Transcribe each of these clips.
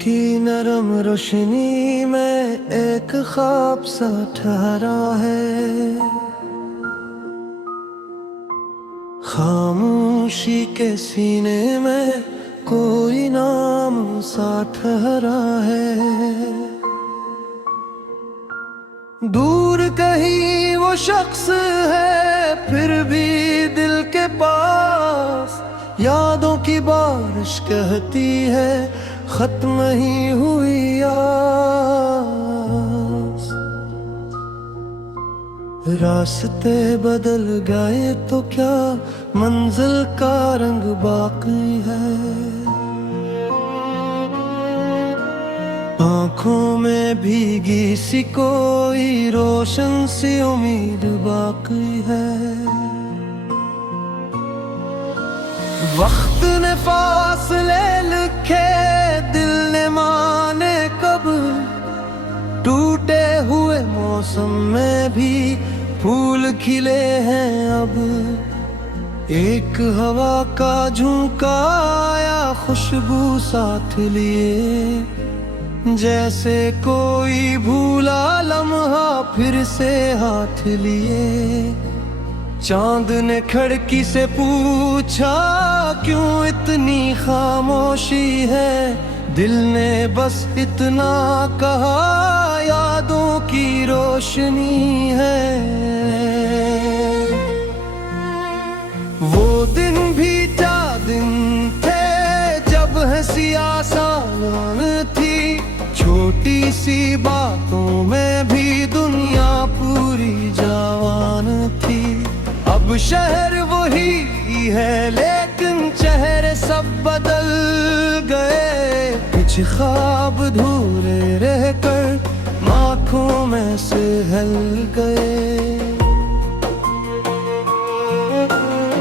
की नरम रोशनी में एक ख्वाब सा ठहरा है। खामोशी के सीने में कोई नाम सा ठहरा है। दूर कहीं वो शख्स है फिर भी दिल के पास। यादों की बारिश कहती है खत्म ही हुई आस। रास्ते बदल गए तो क्या मंजिल का रंग बाकी है। आँखों में भीगी सी कोई रोशन सी उम्मीद बाकी है। वक्त ने फासले लिखे दिल ने माने कब। टूटे हुए मौसम में भी फूल खिले हैं अब। एक हवा का झोंका आया खुशबू साथ लिए। जैसे कोई भूला लम्हा फिर से हाथ लिए। चांद ने खिड़की से पूछा क्यों इतनी खामोशी है। दिल ने बस इतना कहा यादों की रोशनी है। वो दिन भी क्या दिन थे जब हंसी आसान थी। छोटी सी बातों में भी दुनिया पूरी जवान थी। अब शहर वही है लेकिन चेहरे सब बदल गए। कुछ ख्वाब धूरे रहकर आँखों में से हल गए।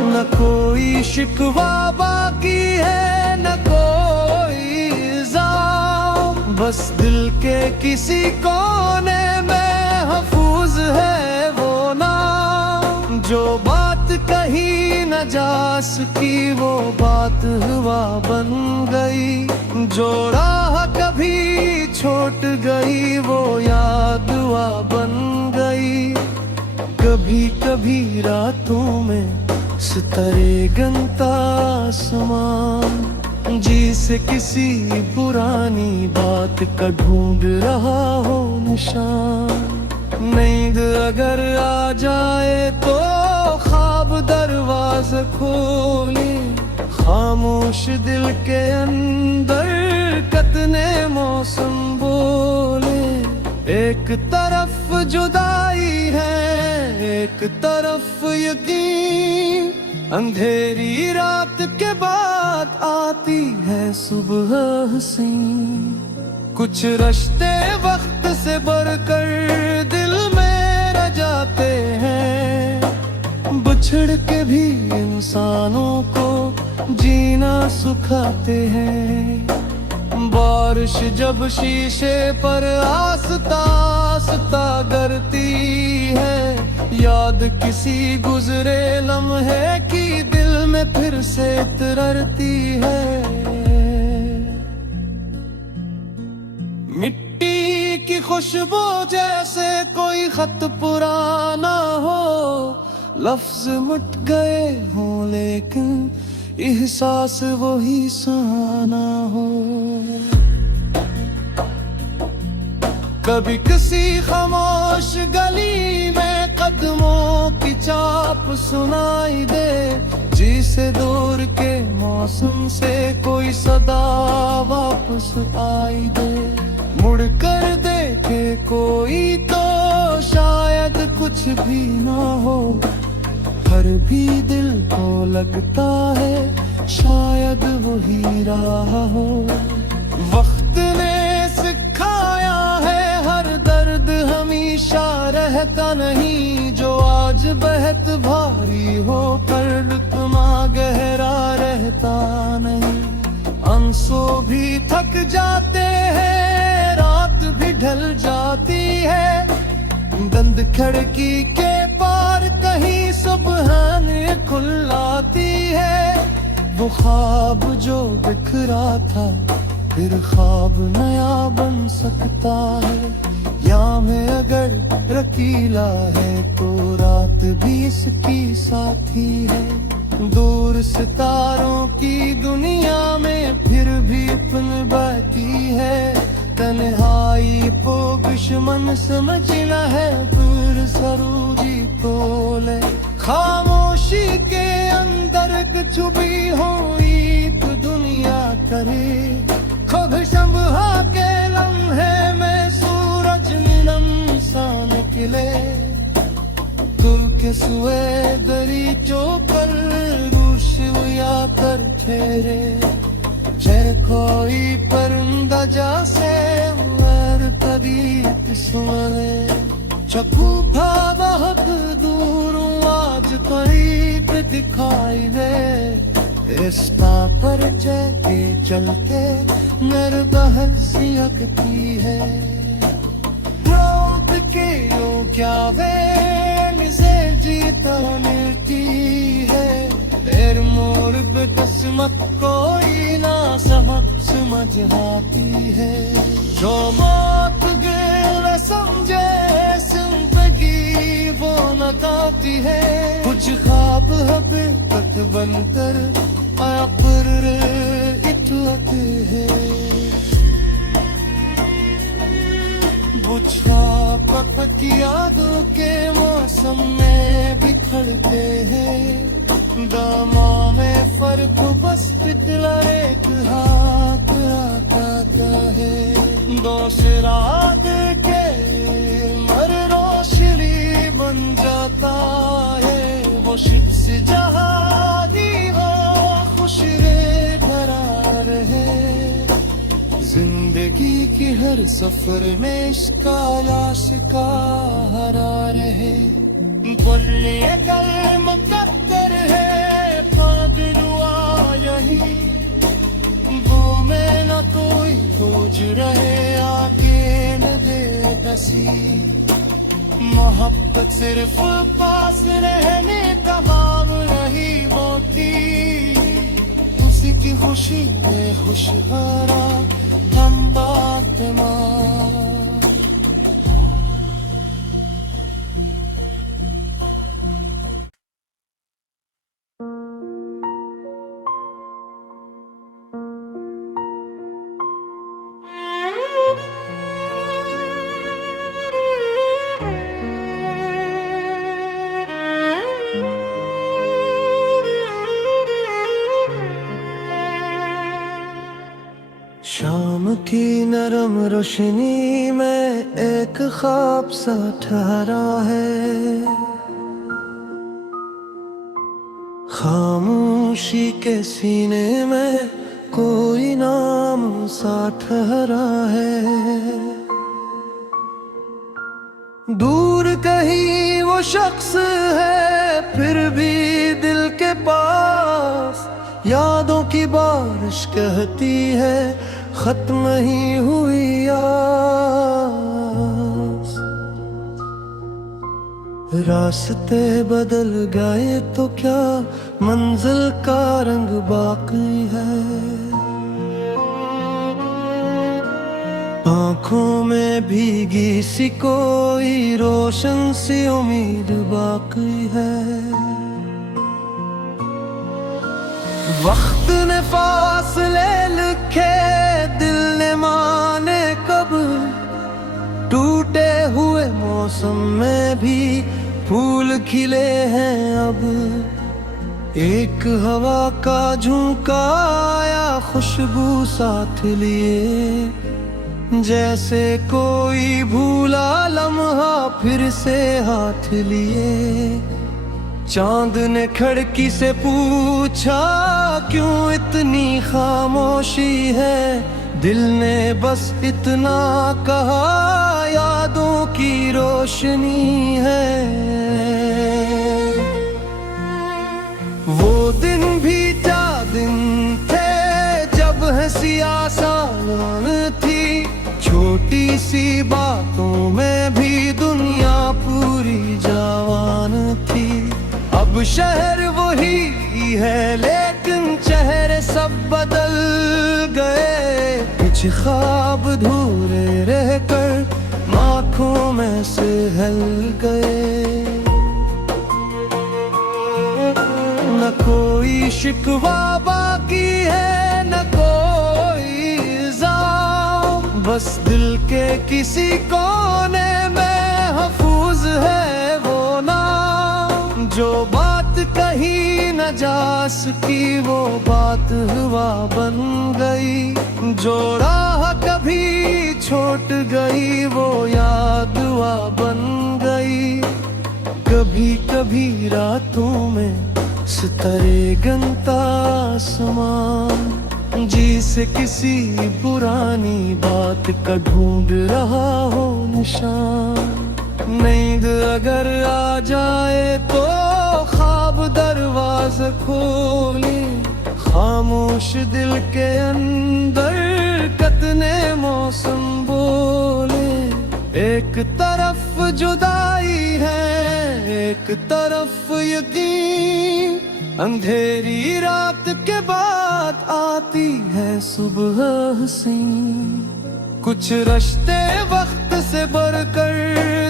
न कोई शिकवा बाकी है न कोई इल्जाम। बस दिल के किसी कोने में महफूज है वो नाम। जो बात कही न जा सकी वो बात हुआ बन गई। जो राह कभी छूट गई वो याद हुआ बन गई। कभी कभी रातों में सितारे गनता आसमान। जी से किसी पुरानी बात का ढूंढ रहा हो निशान। नींद अगर आ जाए तो ख्वाब दरवाज़ा खोले। खामोश दिल के अंदर कितने मौसम बोले। एक तरफ जुदाई है एक तरफ यकीन। अंधेरी रात के बाद आती है सुबह हसीन। कुछ रिश्ते वक्त से बढ़कर दिल में रह जाते हैं। बिछड़ के भी इंसानों को जीना सिखाते हैं। बारिश जब शीशे पर आस्ता आस्ता गिरती है। याद किसी गुजरे लम्हे की दिल में फिर से तरती है। मिट्टी की खुशबू जैसे कोई खत पुराना हो। लफ्ज मिट गए हो लेकिन एहसास वही सुहाना हो। कभी किसी खामोश गली में कदमों की चाप सुनाई दे। जिसे दूर के मौसम से कोई सदा वापस आई दे। मुड़ कर देखे कोई तो शायद कुछ भी ना हो। हर भी दिल को लगता है शायद वही राह हो। वक्त ने सिखाया है हर दर्द हमेशा रहता नहीं। जो आज बेहद भारी हो पर लुत्मा गहरा रहता नहीं। आंसू भी थक जाते हैं रात भी ढल जाती है। बंद खिड़की के पार कहीं सुबह खुल आती है। वो ख्वाब जो बिखरा था फिर ख्वाब नया बन सकता है। या में अगर रकीला है तो रात भी इसकी साथी है। दूर सितारों की दुनिया में फिर भी अपन बहती है। तन्हाई को दुश्मन समझना है, फिर सरूजी को ले। खामोशी के अंदर छुपी हुई तो दुनिया करे। खुद संभा के लम्हे में सूरज नीलम सा निकले। तुल के सुए दरी चौकर रूशिया कर ठहरे। चेहरे कोई परिंदा जैसे मर तबीयत सुने। चकू था बहुत दूर आज करीब दिखाई दे। इस पर के चलते मेरे बहन सियकती है। रोक के यो क्या वे निजे जीता मिलती है। फिर मोर पे किस्मत कोई ना सबक समझ आती है। जो मौत गिर समझे जिंदगी वो न गाती है। कुछ ख्वाब हकीकत बनकर आया पर इतवत है। बुझा पक यादों के मौसम में बिखरते हैं। दामा में फर्क बस पिछला एक हाथ आता है। दो शराब के मर रोशनी बन जाता है। वो शिप्स जहानी हो खुश रे करार है। जिंदगी की हर सफर में इसका लाश का हरा रहे। बोले कल मुकद्दर है दुआ यही। वो में न कोई खोज रहे आके न दे दसी। मोहब्बत सिर्फ पास रहने का भाव रही वो थी। उसी की खुशी में खुश भरा हम बात मां। शाम की नरम रोशनी में एक ख्वाब सा ठहरा है। खामोशी के सीने में कोई नाम सा ठहरा है। दूर कहीं वो शख्स है फिर भी दिल के पास। यादों की बारिश कहती है खत्म ही हुई आस। रास्ते बदल गए तो क्या मंजिल का रंग बाकी है। आँखों में भीगी सी कोई रोशन सी उम्मीद बाकी है। वक्त ने फासले लिखे दिल ने माने कब। टूटे हुए मौसम में भी फूल खिले हैं अब। एक हवा का झोंका आया खुशबू साथ लिए। जैसे कोई भूला लम्हा फिर से हाथ लिए। चांद ने खिड़की से पूछा क्यों इतनी खामोशी है। दिल ने बस इतना कहा यादों की रोशनी है। वो दिन भी क्या दिन थे जब हंसी आसान थी। छोटी सी बातों में भी दुनिया पूरी जवान थी। अब शहर वही है लेकिन चेहरे सब बदल गए। कुछ ख्वाब अधूरे रहकर आँखों में से हल गए। न कोई शिकवा बाकी है न कोई इल्जाम, बस दिल के किसी कोने में महफूज है वो नाम। जो बात कही न जा सकी वो बात हुआ बन गई, जो राह कभी छूट गई वो याद हुआ बन गई। कभी कभी रातों में सितारे गनता आसमान, जी से किसी पुरानी बात का ढूंढ रहा हो निशान। नींद अगर आ जाए तो ख्वाब दरवाज़ा खोले, खामोश दिल के अंदर कतने मौसम बोले। एक तरफ जुदाई है एक तरफ यकीन, अंधेरी रात के बाद आती है सुबह हसीन। कुछ रिश्ते वक्त से बढ़कर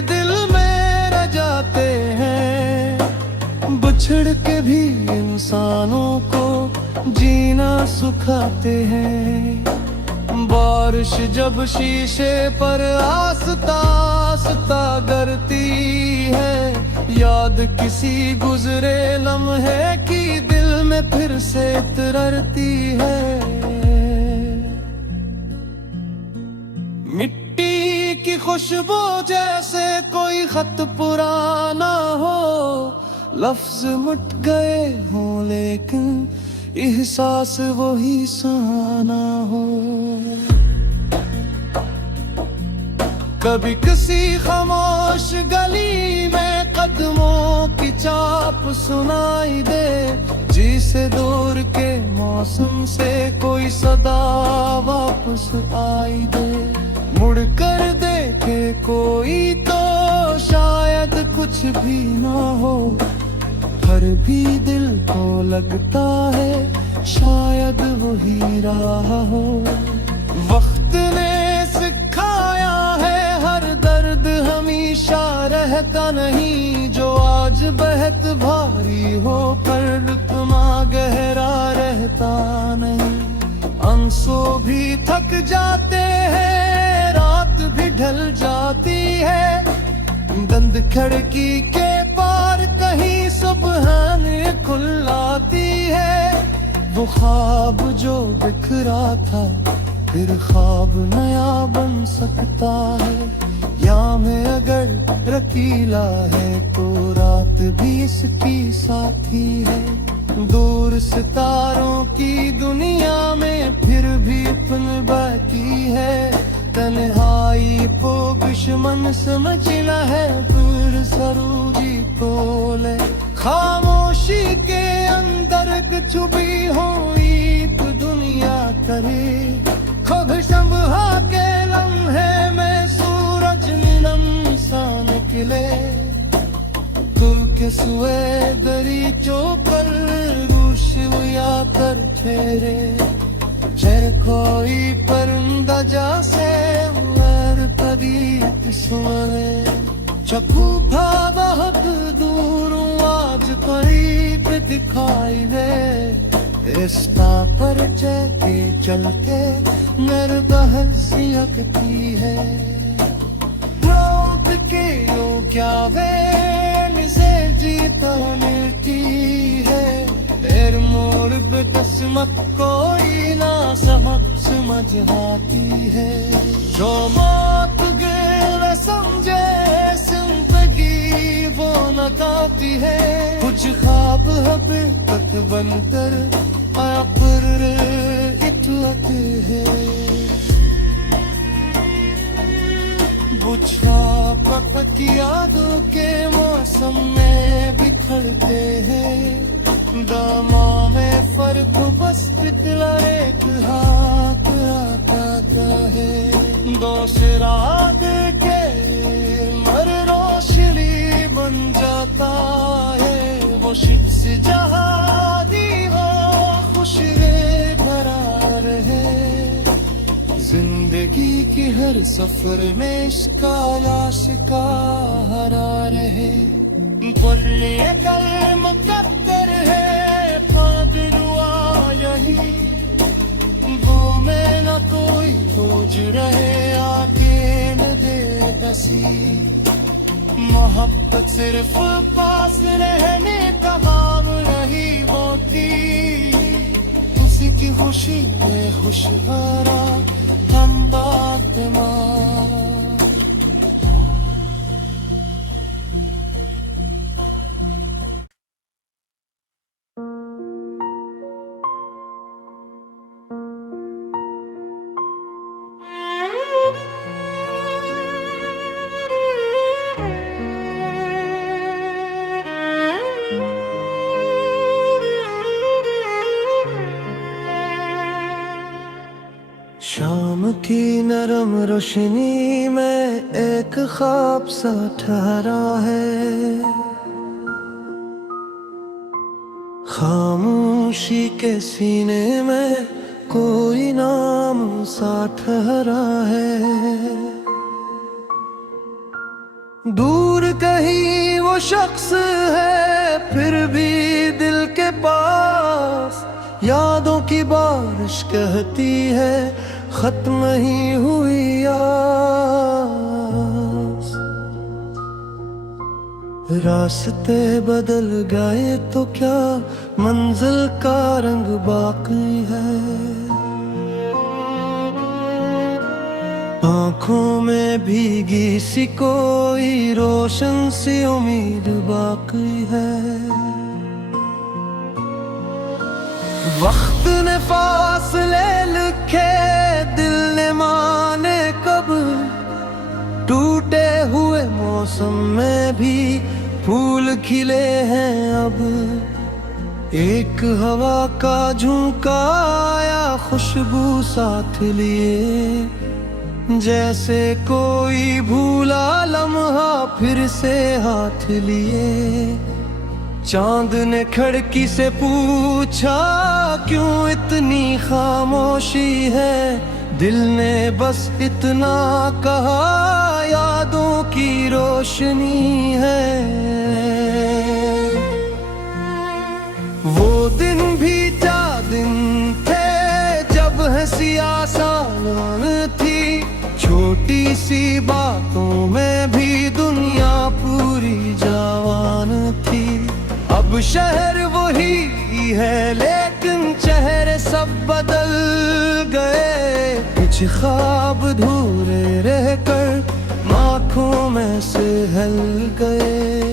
दिल में रह जाते हैं, बिछड़ के भी इंसानों को जीना सिखाते हैं। बारिश जब शीशे पर आस्ता आस्ता गिरती है, याद किसी गुजरे लम्हे की दिल में फिर से तरती है। मिट्टी की खुशबू जैसे कोई खत पुराना हो, लफ्ज मिट गए हो लेकिन एहसास वही सुहाना हो। कभी किसी खामोश गली में कदमों की चाप सुनाई दे, जिसे दूर के मौसम से कोई सदा वापस आई दे। मुड़ कर देखे कोई तो शायद कुछ भी ना हो, हर भी दिल को लगता है शायद वही राह हो। वक्त ने सिखाया है हर दर्द हमेशा रहता नहीं, जो आज बेहद भारी हो पर रुतमा गहरा रहता नहीं। आंसू भी थक जाते हैं, रात भी ढल जाती है, बंद खिड़की के पार कहीं सुबह खुल आती है। वो ख्वाब जो बिखरा था फिर ख्वाब नया बन सकता है, या में अगर रकीला है तो रात भी इसकी साथी है। दूर सितारों की दुनिया में फिर भी पल बाकी है, तन्हाई को दुश्मन समझना है दूर सरूजी तोले। खामोशी के अंदर छुपी हुई तो दुनिया करे, खुद संभा के लम्हे में सूरज नीलम सा निकले। दिल के सुए दरी चौपर रूशिया कर ठहरे, शहर कोई परिंदा जैसे मर तबीयत सुने। चकू था बहुत दूर आज करीब दिखाई दे, रिश्ता पर के चलते मेरे बहसी अकती है। रोक के लो क्या वे से जीता मिलती है, तेर मोर किस्मत कोई ना समझ आती है। जो मौत गिर समझे जिंदगी वो न गाती है, कुछ ख्वाब हकीकत बनकर आया पर इतवत है। बुझा पक यादों के मौसम में बिखरते हैं, दामा में फर्क बस पिघला एक हाथ आता है। दो सिराग के मर रोशनी बन जाता है, वो शिक्स जहादी हो खुश भरा रहे। हर सफर में इसका आशिका हरा रहे। बोले कल मुकद्दर है फाद दुआ यही, वो में न कोई बोझ रहे आके न दे दसी। मोहब्बत सिर्फ पास रहने का काम रही होती, उसी की खुशी में खुशहारा हम बात मां। शाम की नरम रोशनी में एक ख्वाब सा ठहरा है, खामोशी के सीने में कोई नाम सा ठहरा है। दूर कहीं वो शख्स है फिर भी दिल के पास, यादों की बारिश कहती है खत्म ही हुई आस। रास्ते बदल गए तो क्या मंजिल का रंग बाकी है, आंखों में भीगी सी कोई रोशन सी उम्मीद बाकी है। वक्त ने फासले लिखे दिल ने माने कब, टूटे हुए मौसम में भी फूल खिले हैं अब। एक हवा का झोंका आया खुशबू साथ लिए, जैसे कोई भूला लम्हा फिर से हाथ लिए। चांद ने खिड़की से पूछा क्यों इतनी खामोशी है, दिल ने बस इतना कहा यादों की रोशनी है। वो दिन भी क्या दिन थे जब हंसी आसान थी, छोटी सी बातों में भी दुनिया पूरी जवान थी। अब शहर वही है लेकिन चेहरे सब बदल गए, कुछ ख्वाब धूरे रहकर आँखों में से हल गए।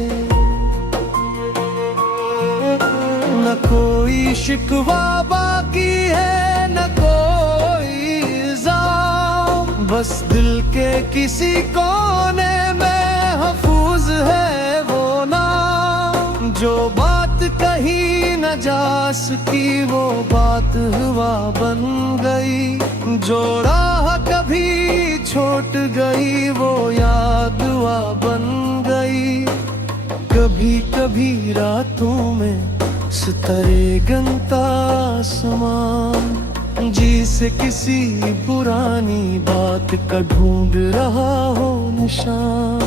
न कोई शिकवा बाकी है न कोई इल्जाम, बस दिल के किसी कोने में महफूज है वो नाम। जो बात कही न जा सकी वो बात हुआ बन गई, जो राह कभी छूट गई वो याद हुआ बन गई। कभी कभी रातों में सितारे गनता आसमान, जी से किसी पुरानी बात का ढूंढ रहा हो निशान।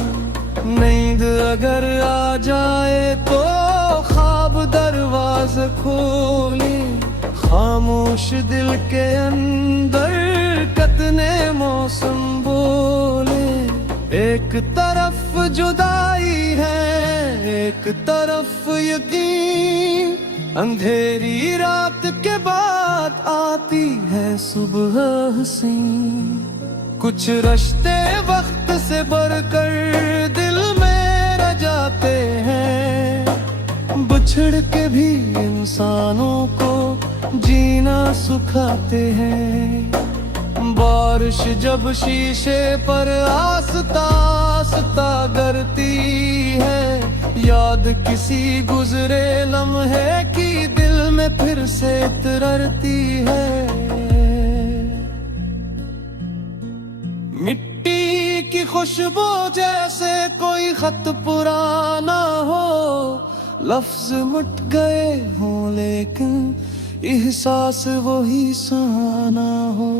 नींद अगर आ जाए तो ख्वाब दरवाज़ा खोले, खामोश दिल के अंदर कितने मौसम बोले। एक तरफ जुदाई है एक तरफ यकीन, अंधेरी रात के बाद आती है सुबह हसीन। कुछ रिश्ते वक्त से बढ़कर दिल में रह जाते हैं, बिछड़ के भी इंसानों को जीना सिखाते हैं। बारिश जब शीशे पर आस्ता आस्ता गिरती है, याद किसी गुजरे लम्हे की दिल में फिर से तरती है। मिट्टी की खुशबू जैसे कोई खत पुराना हो, लफ्ज मिट गए हो लेकिन एहसास वही सुहाना हो।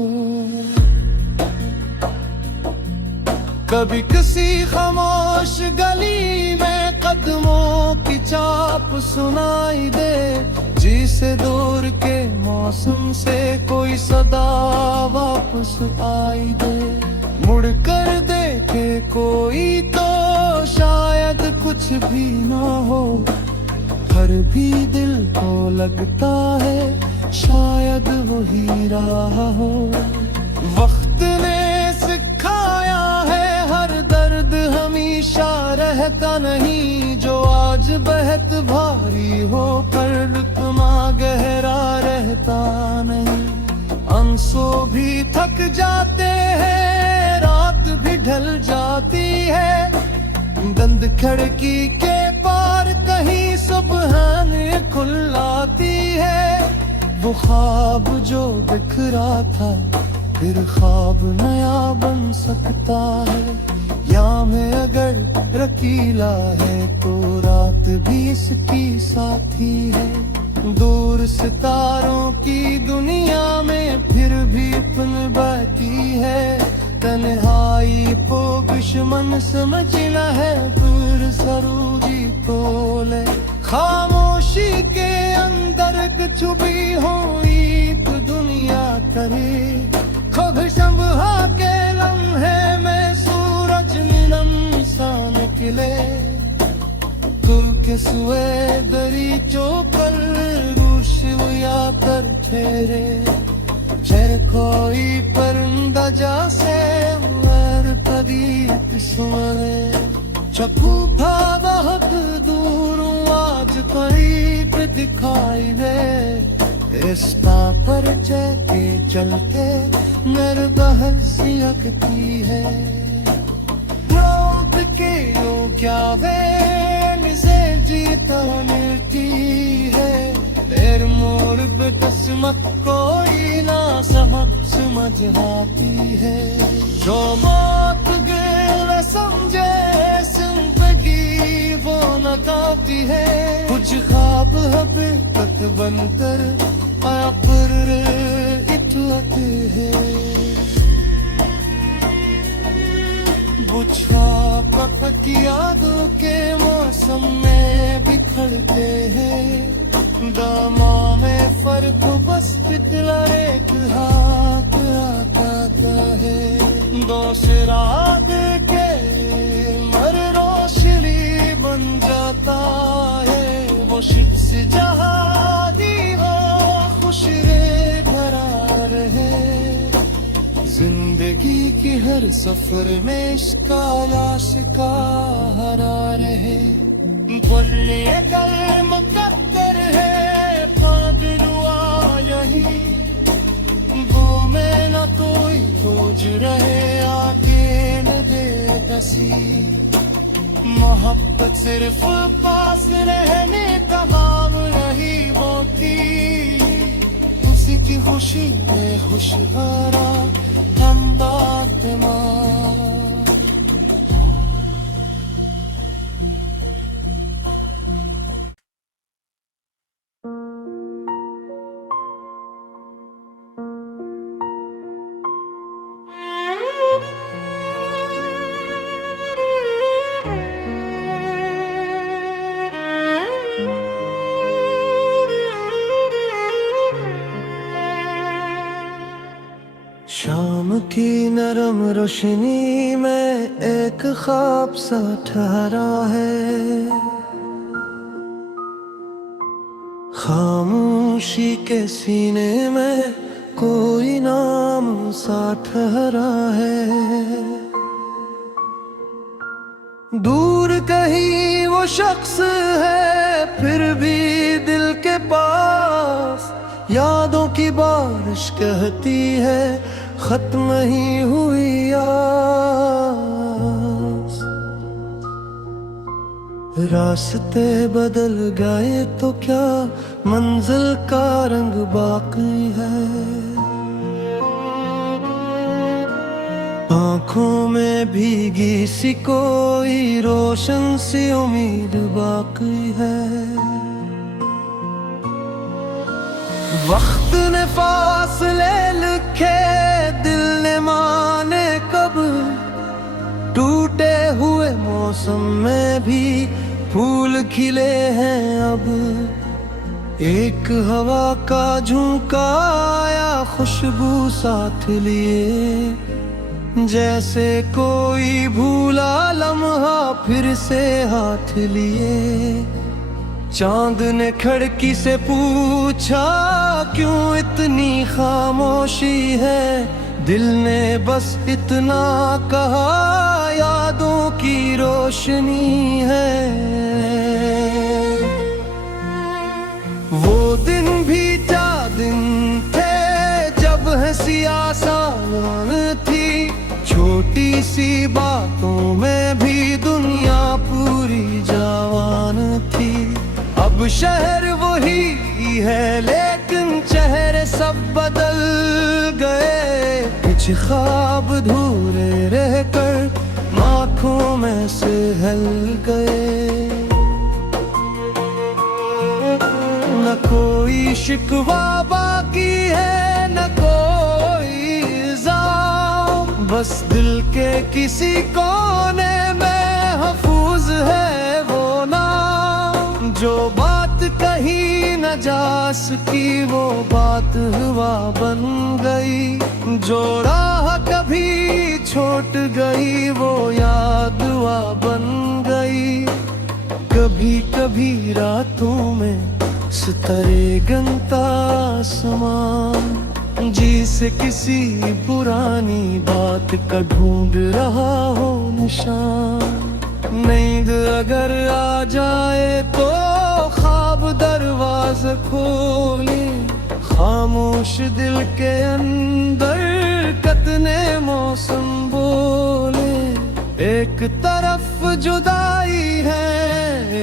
कभी किसी खामोश गली में कदमों की चाप सुनाई दे, जिसे दूर के मौसम से कोई सदा वापस आई दे। मुड़ कर देखे कोई तो शायद कुछ भी ना हो, हर भी दिल को लगता है शायद वही राह हो। वक्त ने सिखाया है हर दर्द हमेशा रहता नहीं, जो आज बेहद भारी हो कर लुत्मा गहरा रहता नहीं। आंसू भी थक जाते हैं, रात भी ढल जाती है, बंद खिड़की के पार कहीं सुबह खुल आती है। वो ख्वाब जो बिखरा था फिर ख्वाब नया बन सकता है, या में अगर रकीला है तो रात भी इसकी साथी है। दूर सितारों की दुनिया में फिर भी पल बैठी है, तन्हाई को दुश्मन समझना है, दूर सरूजी तोले। खामोशी के अंदर छुपी हुई तो दुनिया करे, खुद शंभा के लम्हे में सूरज निनम सा निकले। तू के सुए दरी चौकर रूशिया कर ठहरे, चेहरे कोई परिंदा जैसे मर कभी किस्मरे। चकू था बहुत दूर आज करीब दिखाई दे, रिश्ता पर के चलते मेरे बहन सिलकती है। लोग के यूं क्या वे निसे जीता मिलती है, तेर मोर पे किस्मत कोई ना सबक समझ आती है। जो मौत गिर समझे जिंदगी वो न गाती है, कुछ ख्वाब हकीकत बनकर आखिर इतलाते हैं। बुझा पतक यादों के मौसम में बिखरते हैं, दामों में फर्क बस पिघला एक हाथ आता है। दो सिराग के मर रोशनी बन जाता है, वो शिप्स जहादी हो खुश भरा रहे। जिंदगी की हर सफर में इसका आशिका हरा रहे। बोलने कल मुकद्दर है दुआ यही, वो में न कोई खोज रहे आके न दे कसी। मोहब्बत सिर्फ पास रहने का नाम रही होती, उसी की खुशी में खुश भरा हम बात मां। शाम की नरम रोशनी में एक ख्वाब सा ठहरा है, खामोशी के सीने में कोई नाम सा ठहरा है। दूर कहीं वो शख्स है फिर भी दिल के पास, यादों की बारिश कहती है खत्म ही हुई आस। रास्ते बदल गए तो क्या मंजिल का रंग बाकी है, आँखों में भीगी सी कोई रोशन सी उम्मीद बाकी है। वक्त ने फासले लिखे दिल ने माने कब, टूट मौसम में भी फूल खिले हैं अब। एक हवा का झोंका आया खुशबू साथ लिए, जैसे कोई भूला लम्हा फिर से हाथ लिए। चांद ने खिड़की से पूछा क्यों इतनी खामोशी है, दिल ने बस इतना कहा यादों की रोशनी है। वो दिन भी क्या दिन थे जब हंसी आसान थी, छोटी सी बातों में भी दुनिया पूरी जवान थी। अब शहर वही है लेकिन चेहरे सब बदल गए, कुछ ख्वाब धूरे रहकर आँखों में से हल गए। न कोई शिकवा बाकी है न कोई इल्जाम, बस दिल के किसी कोने में महफूज है वो नाम। जो बात कही न जा सकी वो बात हुआ बन गई, जो राह कभी छूट गई वो याद हुआ बन गई। कभी कभी रातों में सितारे गनता आसमान, जी से किसी पुरानी बात का ढूंढ रहा हो निशान। नींद अगर आ जाए तो ख्वाब दरवाज़ा खोले, खामोश दिल के अंदर कितने मौसम बोले। एक तरफ जुदाई है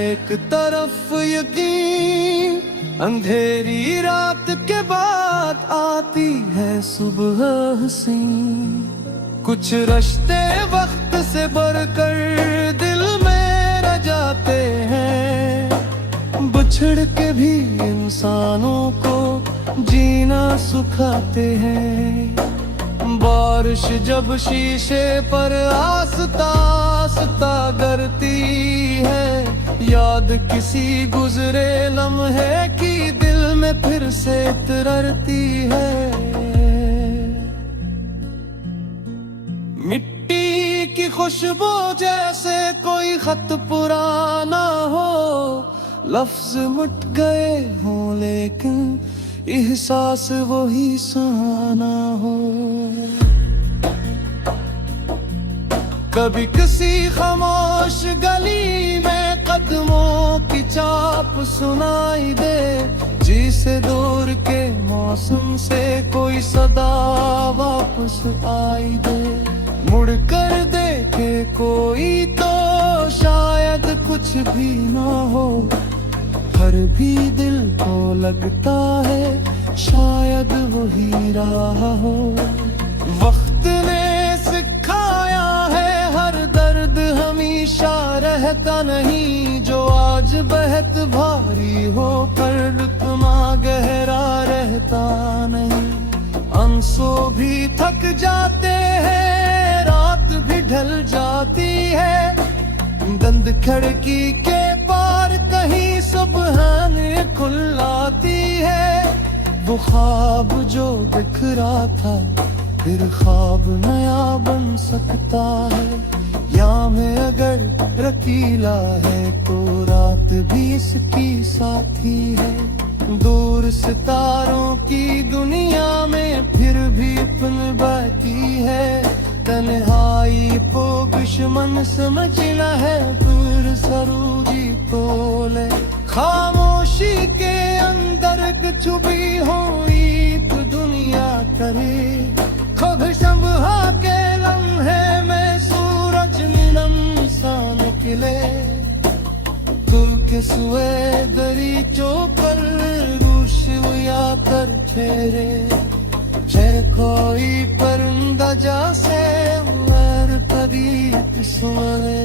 एक तरफ यकीन, अंधेरी रात के बाद आती है सुबह हसीन। कुछ रिश्ते वक्त से बढ़कर दिल में रह जाते हैं, बिछड़ के भी इंसानों को जीना सिखाते हैं। बारिश जब शीशे पर आस्ता आस्ता गिरती है, याद किसी गुजरे लम्हे की दिल में फिर से तरती है। मिट्टी की खुशबू जैसे कोई खत पुराना हो, लफ्ज मुट गए हो लेकिन एहसास वही सुहाना हो। कभी किसी खामोश गली में कदमों की चाप सुनाई दे, जिसे दूर के मौसम से कोई सदा वापस आई दे। मुड़ कर देखे कोई तो शायद कुछ भी ना हो, हर भी दिल को लगता है शायद वही राह हो। वक्त ने सिखाया है हर दर्द हमेशा रहता नहीं, जो आज बेहद भारी हो पर रुतमा गहरा रहता नहीं। आंसू भी थक जाते हैं रात भी ढल जाती है, बंद खिड़की के पार कहीं सुबह खुल आती है। वो ख्वाब जो बिखरा था फिर ख्वाब नया बन सकता है, या में अगर रकीला है तो रात भी इसकी साथी है। दूर सितारों की दुनिया में फिर भी अपन बाकी है, तन्हाई को दुश्मन समझना है दूर सरूजी तोले। खामोशी के अंदर छुपी हुई तो दुनिया करे, खुद संभा के लम्हे में सूरज नीलम सा निकले। तू के सुए दरी चौकर रूशया कर छेरे, कोई परिंदा जैसे मर तबीयत सुने।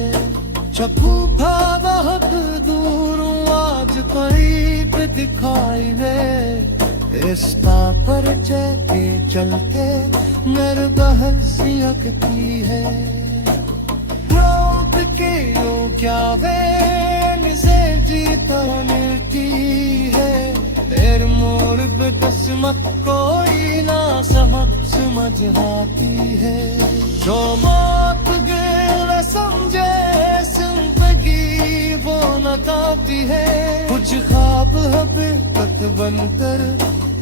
चपू था बहुत दूर आज करीब दिखाई दे, इस पर के चलते मेरे बहसियत की है। के यो क्या वेन से जीता मिलती है तेर मोर किस्मत कोई ना समझ आती है जो मौत गिर समझे जिंदगी वो नताती है कुछ ख्वाब हकीकत बनकर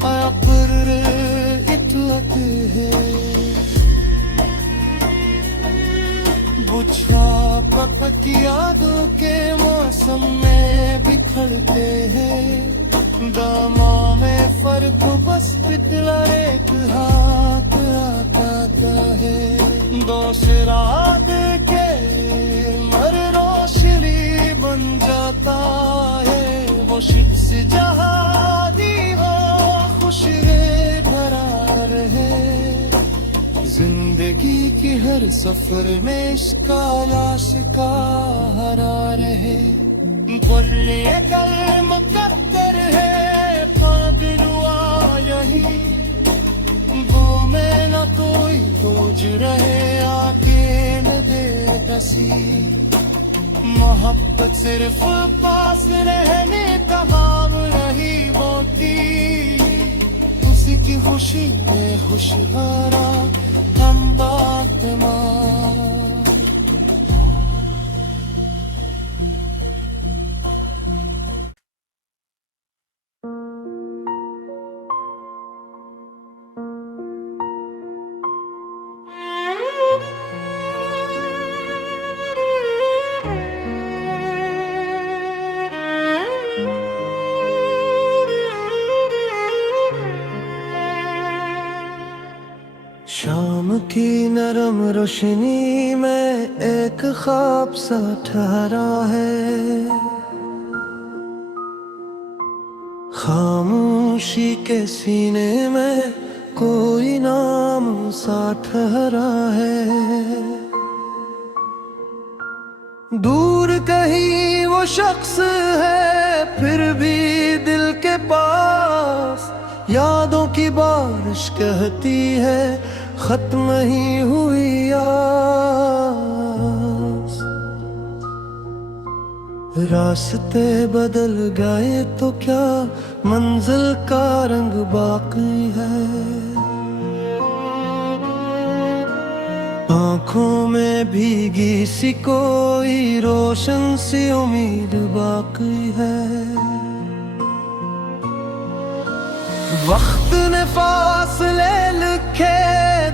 आया पर इतवत है बुझा पतक यादों के मौसम में बिखरते हैं दामों में फर्क बस पितला एक हाथ आता है दोष रात के मर रोशनी बन जाता है वो शिक्ष जहादी हो खुश भरा रहे जिंदगी की हर सफर में इसका आशिका हरा रहे बोलने कल मुकद्दर है फादरुआ यही वो में न कोई खोज रहे आके न दे दसी मोहब्बत सिर्फ पास रहने का भाव रही होती उसी की खुशी में खुशहारा हम बात मां शाम की नरम रोशनी में एक ख्वाब सा ठहरा है खामोशी के सीने में कोई नाम सा ठहरा है दूर कहीं वो शख्स है फिर भी दिल के पास यादों की बारिश कहती है खत्म ही हुई आस रास्ते बदल गए तो क्या मंजिल का रंग बाकी है आँखों में भीगी सी कोई रोशन सी उम्मीद बाकी है वक्त ने फासले लिखे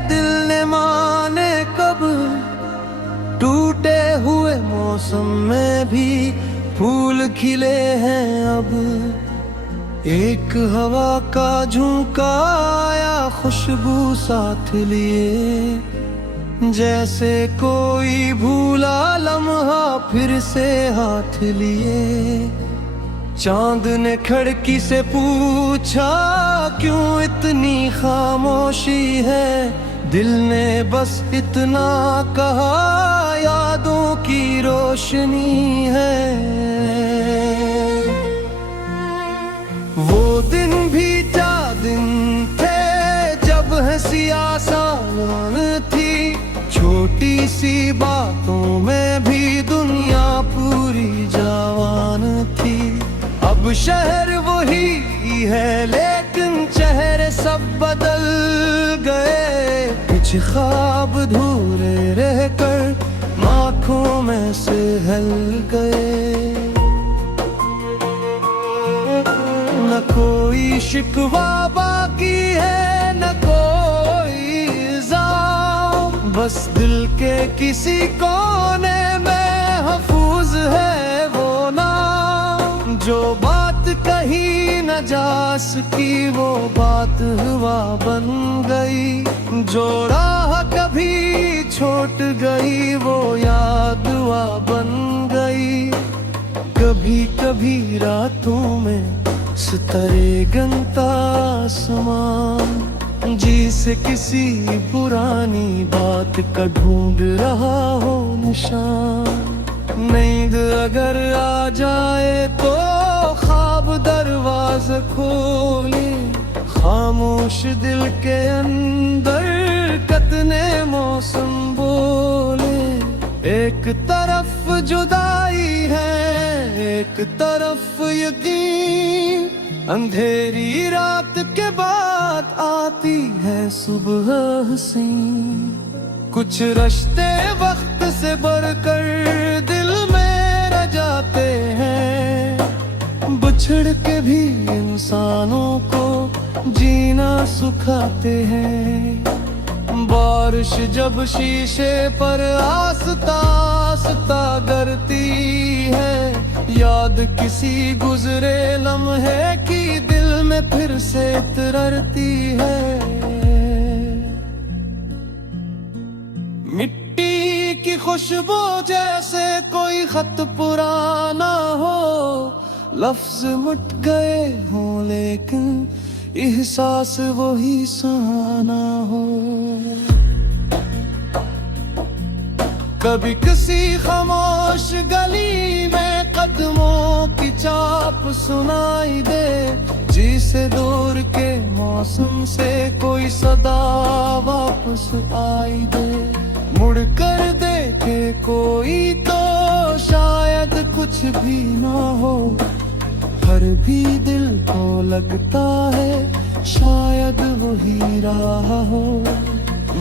दिल ने माने कब टूटे हुए मौसम में भी फूल खिले हैं अब एक हवा का झोंका आया खुशबू साथ लिए जैसे कोई भूला लम्हा फिर से हाथ लिए चांद ने खिड़की से पूछा क्यों इतनी खामोशी है दिल ने बस इतना कहा यादों की रोशनी है वो दिन भी क्या दिन थे जब हंसी आसान थी छोटी सी बातों में भी दुनिया पूरी जवान थी अब शहर वही है लेकिन चेहरे सब बदल गए कुछ ख्वाब धूरे रहकर आँखों में से हल गए न कोई शिकवा बाकी है न कोई इल्जाम बस दिल के किसी कोने में महफूज है वो नाम जो बात कही न जा सकी वो बात हुआ बन गई जो राह कभी छूट गई वो याद हुआ बन गई कभी कभी रातों में सितारे गनता आसमान जी से किसी पुरानी बात का ढूंढ रहा हो निशान नींद अगर आ जाए तो ख्वाब दरवाज़ा खोले खामोश दिल के अंदर कतने मौसम बोले एक तरफ जुदाई है, एक तरफ यकीन, अंधेरी रात के बाद आती है सुबह हसीन। कुछ रिश्ते वक्त से बढ़कर दिल में रह जाते हैं, बिछड़ के भी इंसानों को जीना सिखाते हैं। बारिश जब शीशे पर आस्ता आस्ता गिरती है, याद किसी गुजरे लम्हे की दिल में फिर से तरती है। मिट्टी की खुशबू जैसे कोई खत पुराना हो, लफ्ज मिट गए हों लेकिन एहसास वही सुहाना हो। कभी किसी खामोश गली में कदमों की चाप सुनाई दे, जिसे दूर के मौसम से कोई सदा वापस आई दे। मुड़ कर देखे कोई तो शायद कुछ भी ना हो, हर भी दिल को लगता है शायद वही राह हो।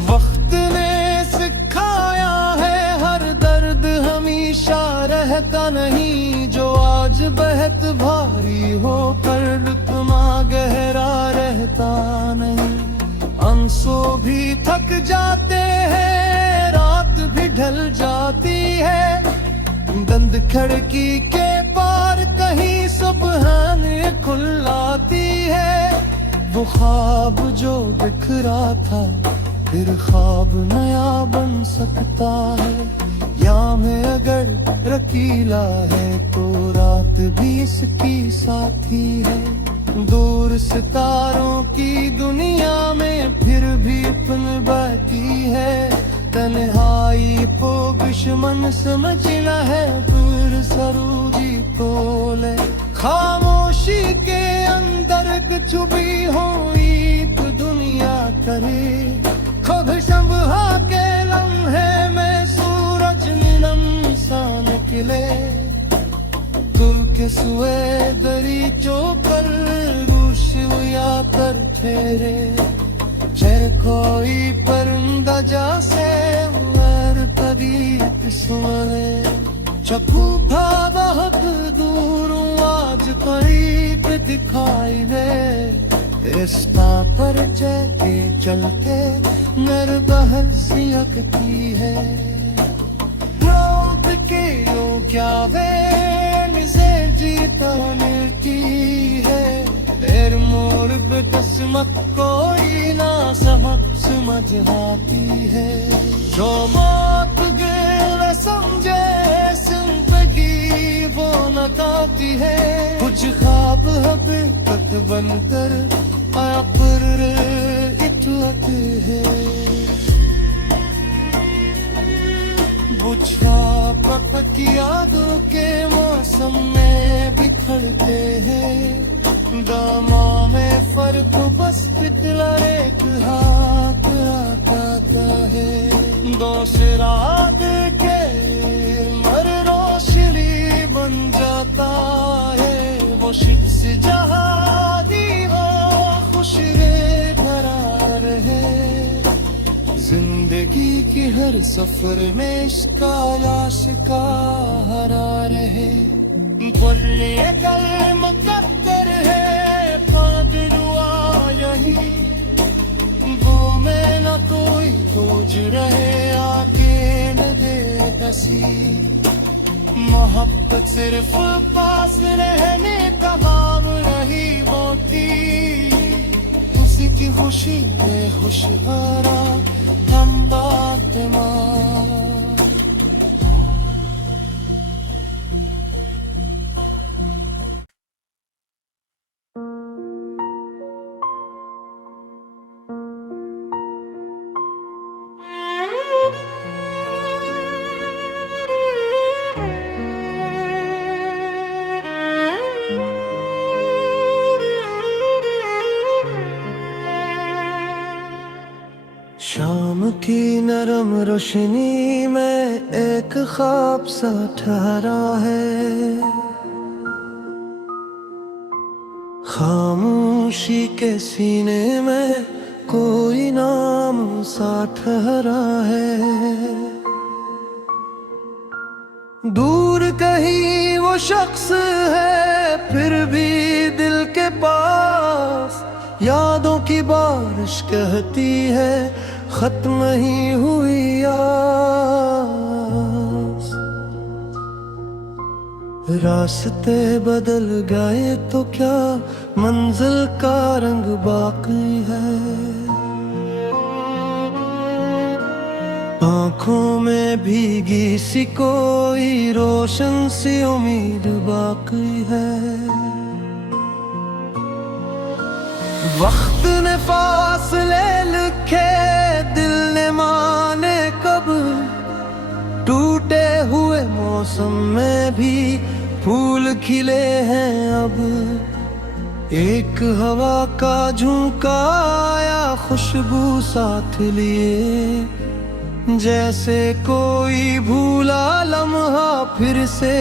वक्त ने सिखाया है हर दर्द हमेशा रहता नहीं, जो आज बेहद भारी हो कर लुत्मा गहरा रहता नहीं। आंसू भी थक जाते हैं, रात भी ढल जाती है, बंद खिड़की के पार कहीं सुबह खुल आती है। वो ख्वाब जो बिखरा था फिर ख्वाब नया बन सकता है। या में अगर रकीला है तो रात भी इसकी साथी है। दूर सितारों की दुनिया में फिर भी अपन बैठी है। तन्हाई को दुश्मन समझना है, दूर सरूजी तोले। खामोशी के अंदर कुछ भी हो तो दुनिया करे। खुद संभा के लम्हे में सूरज नीलम सा निकले। तू के सुए दरी जो कर रूश या कर ठहरे। चाहे कोई परिंदा जैसे मर तबीयत सुने। चकू था बहुत दूर आज करीब दिखाई दे। रिश्ता पर चलते चलते मेरे बहन सियकती है। लोग के लो क्या वे से जीता मिलती है। तेर मोर किस्मत कोई ना समझ आती है। जो मौत गिर समझे जिंदगी वो न ताती है। कुछ ख्वाब हकीकत बनकर आया पर इतवत है। बुझा पतक यादों के मौसम में बिखरते हैं। दामा में फर्क बस पितला एक हाथ आता है। दो सिराग के मर रोशनी बन जाता है। वो शिक्स जहादी हो खुश रे भरा रहे। जिंदगी की हर सफर में इसका लाश का हरा रहे। बोले कल मुकद्दर है कादरुआ यही। वो में न कोई खोज रहे आके न दे दसी। मोहब्बत सिर्फ पास रहने का भाव रही होती। उसी की खुशी में खुशहारा हम बात मां। की नरम रोशनी में एक ख्वाब सा ठहरा है, खामोशी के सीने में कोई नाम सा ठहरा है। दूर कहीं वो शख्स है फिर भी दिल के पास, यादों की बारिश कहती है खत्म ही हुई आस। रास्ते बदल गए तो क्या मंजिल का रंग बाकी है, आंखों में भीगी सी कोई रोशन सी उम्मीद बाकी है। वक्त ने फासले लिखे दिल ने माने कब, टूटे हुए मौसम में भी फूल खिले हैं अब। एक हवा का झोंका आया खुशबू साथ लिए, जैसे कोई भूला लम्हा फिर से